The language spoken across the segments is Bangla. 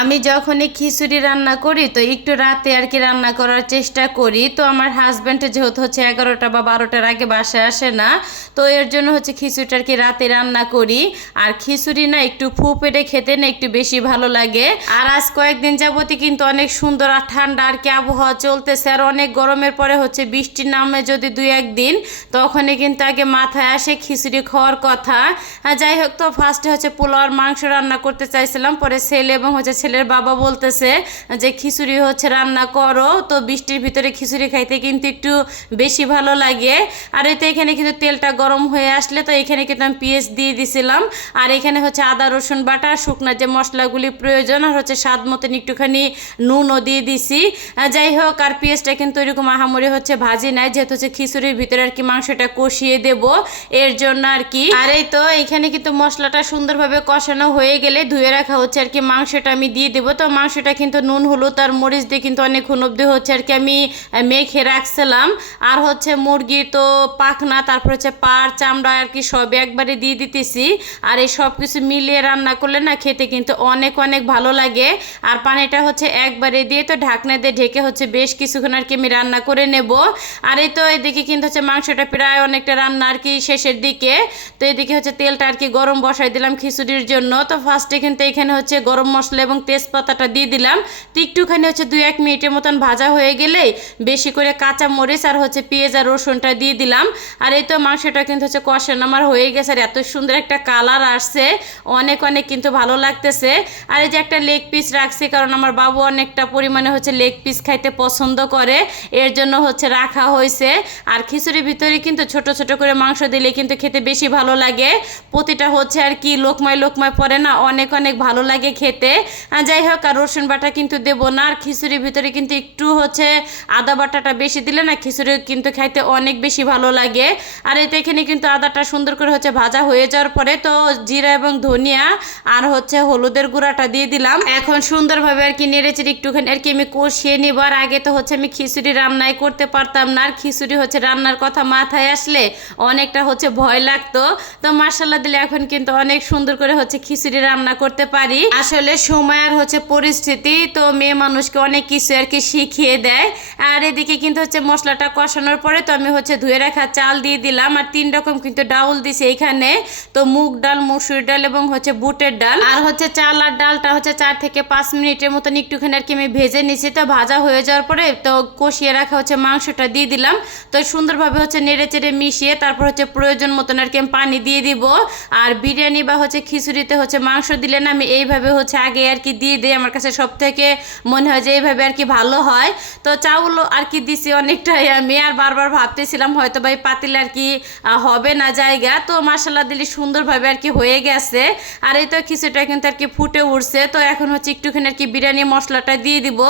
আমি যখনই খিচুড়ি রান্না করি, তো একটু রাতে আর কি রান্না করার চেষ্টা করি। তো আমার হাজব্যান্ড যেহেতু হচ্ছে এগারোটা বা বারোটার আগে বাসায় আসে না, তো এর জন্য হচ্ছে খিচুড়িটা আর কি রাতে রান্না করি। আর খিচুড়ি না একটু ফু পেটে খেতে না একটু বেশি ভালো লাগে। আর আজ কয়েকদিন যাবতই কিন্তু অনেক সুন্দর আর ঠান্ডা আর কি আবহাওয়া চলতেছে। আর অনেক গরমের পরে হচ্ছে বৃষ্টির নামে যদি দুই একদিন, তখনই কিন্তু আগে মাথায় আসে খিচুড়ি খাওয়ার কথা। যাই হোক, তো ফার্স্টে হচ্ছে পোলাও আর মাংস রান্না করতে চাইছিলাম, পরে ছেলে এবং হচ্ছে ছেলের বাবা বলতেছে যে, খিচুড়ি হচ্ছে, রান্না করো। তো বৃষ্টির ভিতরে খিচুড়ি খাইতে কিন্তু একটু বেশি ভালো লাগে। আর এতে এখানে কিন্তু তেলটা গরম হয়ে আসলে তো এখানে কিন্তু আমি পেঁয়াজ দিয়ে দিছিলাম। আর এখানে হচ্ছে আদা, রসুন বাটা, শুকনা যে মশলাগুলি প্রয়োজন আর হচ্ছে স্বাদ মতন একটুখানি নুনও দিয়ে দিছি। যাই হোক, আর পেঁয়াজটা কিন্তু এরকম আহামরি হচ্ছে ভাজি নাই, যেহেতু হচ্ছে খিচুড়ির ভিতরে আর কি মাংসটা কষিয়ে দেব এর জন্য আর কি। আর এই তো এখানে কিন্তু মশলাটা সুন্দরভাবে কষানো হয়ে গেলে ধুয়ে রাখা হচ্ছে আর কি মাংসটা আমি দিয়ে দেবো। তো মাংসটা কিন্তু নুন, হলুদ আর মরিচ দিয়ে কিন্তু অনেকক্ষণ অবধি হচ্ছে আর কি আমি মেখে রাখছিলাম। আর হচ্ছে মুরগি তো পাখনা, তারপর হচ্ছে পাড় চামড়া আর কি সব একবারে দিয়ে দিতেছি। আর এই সব কিছু মিলিয়ে রান্না করলে না খেতে কিন্তু অনেক অনেক ভালো লাগে। আর পানিটা হচ্ছে একবারে দিয়ে তো ঢাকনা দিয়ে ঢেকে হচ্ছে বেশ কিছুক্ষণ আর কি আমি রান্না করে নেব। আর এই তো এদিকে কিন্তু হচ্ছে মাংসটা প্রায় অনেকটা রান্না আর কি শেষের দিকে। তো এদিকে হচ্ছে তেলটা আর কি গরম বসাই দিলাম খিচুড়ির জন্য। তো ফার্স্টে কিন্তু এখানে হচ্ছে গরম মশলা এবং তেজপাতাটা দিয়ে দিলাম। তো একটুখানি হচ্ছে দুই এক মিনিটের মতন ভাজা হয়ে গেলেই বেশি করে কাঁচা মরিচ আর হচ্ছে পেঁয়াজ আর রসুনটা দিয়ে দিলাম। আর এই তো মাংসটা কিন্তু হচ্ছে কষান আমার হয়ে গেছে আর এত সুন্দর একটা কালার আসছে। অনেক অনেক কিন্তু ভালো লাগতেছে। আর এই যে একটা লেগ পিস রাখছি, কারণ আমার বাবু অনেকটা পরিমাণে হচ্ছে লেগ পিস খাইতে পছন্দ করে। এর জন্য হচ্ছে রাখা হয়েছে। আর খিচুড়ির ভিতরে কিন্তু ছোট ছোট করে মাংস দিলে কিন্তু খেতে বেশি ভালো লাগে। প্রতিটা হচ্ছে আর কি লোকমায় লোকমায় পরে না, অনেক অনেক ভালো লাগে খেতে। যাই হোক, আর রসুন বাটা কিন্তু দেবো না, আর খিচুড়ির ভিতরে কিন্তু একটু হচ্ছে আদা বাটাটা বেশি দিলে না খিচুড়ি কিন্তু খাইতে অনেক বেশি ভালো লাগে। আর এতে এখানে কিন্তু আদাটা সুন্দর করে হচ্ছে ভাজা হয়ে যাওয়ার পরে তো জিরা এবং ধনিয়া আর হচ্ছে হলুদের গুঁড়াটা দিয়ে দিলাম। এখন সুন্দরভাবে আর কি নেড়েচেড়ে একটুখানি আর কি আমি কষিয়ে নিব, আর আগে তো হচ্ছে আমি খিচুড়ি রান্নাই করতে পারতাম না, আর খিচুড়ি হচ্ছে রান্নার কথা মাথায় আসলে অনেকটা হচ্ছে ভয় লাগতো। তো মার্শাল্লাহ দিলে এখন কিন্তু অনেক সুন্দর করে হচ্ছে খিচুড়ি রান্না করতে পারি। আসলে সময় আর হচ্ছে পরিস্থিতি, তো মেয়ে মানুষকে অনেক কিছু আর কি শিখিয়ে দেয়। আর এদিকে কিন্তু হচ্ছে মশলাটা কষানোর পরে তো আমি হচ্ছে ধুয়ে রাখা চাল দিয়ে দিলাম। আর তিন রকম কিন্তু ডাউল দিছি এইখানে তো মুগ ডাল, মসুর ডাল এবং হচ্ছে বুটের ডাল। আর হচ্ছে চাল আর ডালটা হচ্ছে চার থেকে পাঁচ মিনিটের মতন একটুখানি আর কি আমি ভেজে নিছি। তো ভাজা হয়ে যাওয়ার পরে তো কষিয়ে রাখা হচ্ছে মাংসটা দিয়ে দিলাম। তো সুন্দরভাবে হচ্ছে নেড়ে চেড়ে মিশিয়ে তারপর হচ্ছে প্রয়োজন মতন আর কি আমি পানি দিয়ে দিব। আর বিরিয়ানি বা হচ্ছে খিচুড়িতে হচ্ছে মাংস দিলে না আমি এইভাবে হচ্ছে আগে আর কি দিয়ে দিই আমার কাছে সব থেকে মনে হয় যে এইভাবে আর কি ভালো হয়। তো চাউল আর কি দিছি অনেকটাই আমি। আর বারবার ভাবতেছিলাম হয়তো ভাই পাতিল আর কি হবে না জায়গা। তো মাসাল্লাহ দিলি সুন্দরভাবে আর কি হয়ে গেছে। আর এই তো খিচুড়িটা কিন্তু আর কি ফুটে উঠছে। তো এখন হচ্ছে একটুখানি আর কি বিরিয়ানি মশলাটা দিয়ে দিব।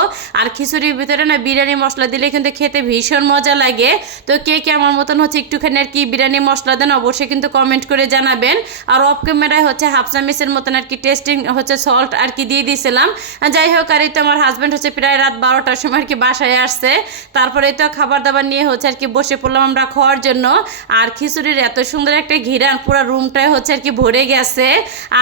আর খিচুড়ির ভিতরে না বিরিয়ানি মশলা দিলে কিন্তু খেতে ভীষণ মজা লাগে। তো কে কে আমার মতন হচ্ছে একটুখানি আর কি বিরিয়ানি মশলা দেন অবশ্যই কিন্তু কমেন্ট করে জানাবেন। আর অফ ক্যামেরায় হচ্ছে হাফ চামিচের মতন আর কি টেস্টিং হচ্ছে সল্ট আর কি দিয়ে দিয়েছিলাম যাই হোক, আর এই তো আমার হাজব্যান্ড হচ্ছে প্রায় রাত বারোটার সময় আর কি বাসায় আসছে। তারপরে তো খাবার দাবার নিয়ে হচ্ছে আর কি বসে পড়লাম আমরা খাওয়ার জন্য। আর খিচুড়ির এত সুন্দর একটা ঘিরান পুরো রুমটাই হচ্ছে আর কি ভরে গেছে।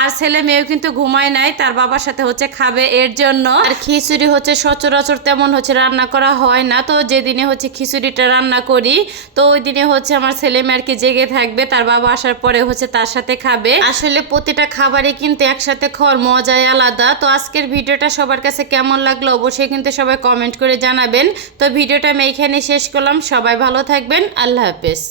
আর ছেলে মেয়েও কিন্তু ঘুমায় নাই, তার বাবার সাথে হচ্ছে খাবে এর জন্য। আর খিচুড়ি হচ্ছে সচরাচর তেমন হচ্ছে রান্না করা হয় না। তো যেদিনে হচ্ছে খিচুড়িটা রান্না করি, তো ওই দিনে হচ্ছে আমার ছেলে মেয়ে আর কি জেগে থাকবে, তার বাবা আসার পরে হচ্ছে তার সাথে খাবে। আসলে প্রতিটা খাবারই কিন্তু একসাথে খাওয়ার মজাই আলাদা। তো আজকের ভিডিওটা সবার কাছে কেমন লাগল অবশ্যই কিন্তু সবাই কমেন্ট করে জানাবেন। তো ভিডিওটা আমি এইখানে শেষ করলাম। সবাই ভালো থাকবেন। আল্লাহ হাফেজ।